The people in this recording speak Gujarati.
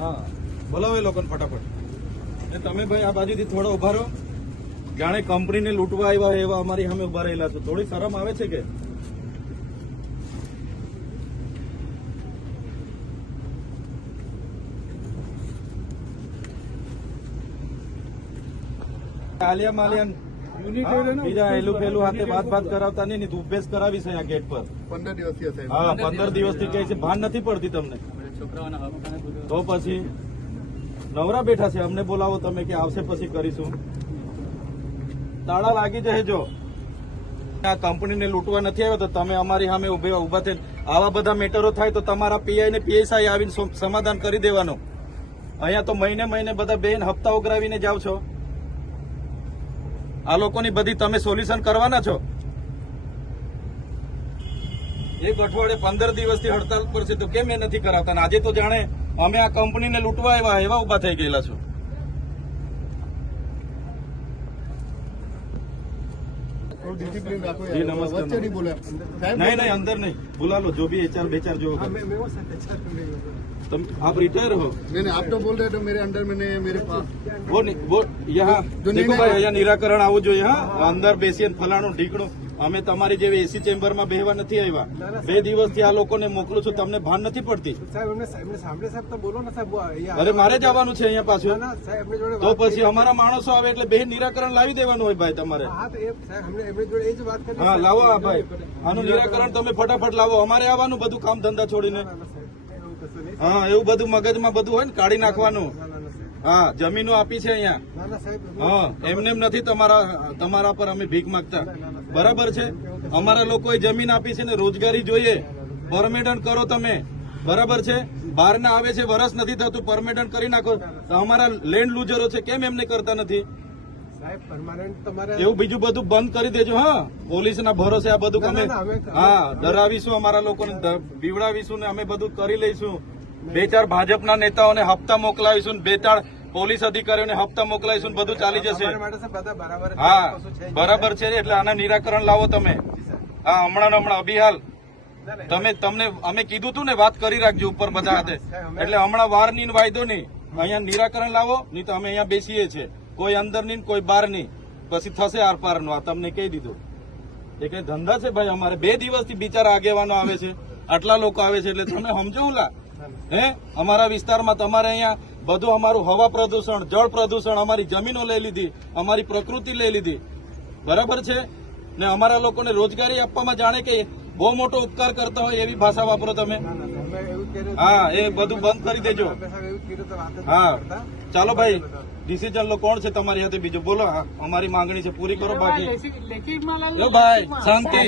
હા બોલાવો એ લોકોને ફટાફટ. એ તમે ભાઈ આ બાજુથી થોડા ઉભા રહો. જાણે કંપનીને લૂંટવા આવ્યા એવા અમારી સામે ઉભા રહેલા છો. થોડી શરમ આવે છે કે? આલિયા માલિયા બીજા એલું પેલું હાથે વાત કરાવતા નહીં. ઉપભેસ કરાવી છે ગેટ પર 15 દિવસથી હશે. હા 15 દિવસથી કહે છે. ભાન નથી પડતી તમને? તો પછી નવરા બેઠા છે. અમને બોલાવો તમે કે આવશે પછી કરીશું. તાળા લાગી જશે. જો આ કંપનીને લૂંટવા નથી આવ્યો તો તમે અમારી સામે ઉભા થઈને આવા બધા મેટરો થાય તો તમારા પીઆઈ ને પીએસઆઈ આવીને સમાધાન કરી દેવાનું. અહીંયા તો મહિને બધા બેન હપ્તા ઉઘરાવીને જાવ છો. આ લોકોની બધી તમે સોલ્યુશન કરવાના છો. એક અઠવાડિયે 15 દિવસથી હડતાલ પર છે તો કેમ એ નથી કરાવતા? આજે તો જાણે અમે આ કંપનીને લૂંટવા આવ્યા એવા ઉભા થઈ ગયેલા છો. ડિસિપ્લિન રાખો. જી નમસ્કાર. વચ્ચે નહીં બોલે. नहीं अंदर नहीं बुला लो. जो भी एचआर बेचार जो होगा. तुम आप रिटायर हो? नहीं आप तो बोल रहे थे मेरे अंडर में नहीं है मेरे पास. वो यहाँ देखो भाई અહીંયા નિરાકરણ આવું જોઈએ. હા અંદર બેસીને ફલાણું ઢીકણું અમે તમારી જેવી એસી ચેમ્બરમાં બેહવા નથી આવ્યા. 2 દિવસથી આ લોકોને મોકલું છું. તમને ભાન નથી પડતી? અરે મારે જવાનું છે અહીંયા પાછું. તો પછી અમારા માણસો આવે એટલે બે નિરાકરણ લાવી દેવાનું હોય ભાઈ તમારે. હા લાવો આ ભાઈ આનું નિરાકરણ તમે ફટાફટ લાવો. અમારે આવવાનું બધું કામ ધંધા છોડીને. હા એવું બધું મગજમાં બધું હોય ને કાઢી નાખવાનું. હા જમીનો આપી છે અહીંયા. હા એમને નથી તમારા પર અમે ભીખ માંગતા. બરાબર છે. અમારા લોકોએ જમીન આપી છે ને રોજગારી જોઈએ. પરમિટન્ટ કરો તમે. બરાબર છે. બહાર ના આવે છે વરસ નથી થતું પરમિટન્ટ કરી નાખો. અમારા લેન્ડ લુઝરો છે કેમ એમને કરતા નથી? એવું બીજું બધું બંધ કરી દેજો. હા પોલીસના ભરોસે આ બધું અમે હા ડરાવીશું. અમારા લોકોને બીવડાવીશું ને અમે બધું કરી લઈશું. 2-4 ભાજપના નેતાઓને હપ્તા મોકલાવીશું. 2-4 પોલીસ અધિકારીઓને હપ્તા મોકલાવીશું. બધું ચાલી જશે. હા બરાબર છે. એટલે આના નિરાકરણ લાવો તમે. હા હમણાં અભિહાલ તમને અમે કીધું તું ને વાત કરી રાખજો ઉપર બધા હાથે. એટલે હમણાં વાર ની વાયદો નહીં. અહીંયા નિરાકરણ લાવો નહીં તો અમે અહીંયા બેસીએ છીએ. કોઈ અંદર નહીં કોઈ બહાર નહીં. પછી થશે આર પાર નું. આ તમને કહી દીધું. એ કઈ ધંધા છે ભાઈ અમારે? 2 દિવસથી બિચારા આગેવાનો આવે છે. આટલા લોકો આવે છે એટલે તમે સમજો હું લા હે અમારા વિસ્તારમાં તમારે અહીંયા બધું અમારું હવા પ્રદૂષણ જળ પ્રદૂષણ અમારી જમીનો લઈ લીધી. અમારી પ્રકૃતિ લઈ લીધી. બરાબર છે ને અમારા લોકોને રોજગારી આપવામાં જાણે કે બહુ મોટો ઉપકાર કરતા હોય એવી ભાષા વાપરો તમે. હા એ બધું બંધ કરી દેજો. હા ચાલો ભાઈ ડિસિઝન લો. કોણ છે તમારી સાથે બીજું બોલો? અમારી માંગણી છે પૂરી કરો. બાકી ભાઈ શાંતિ.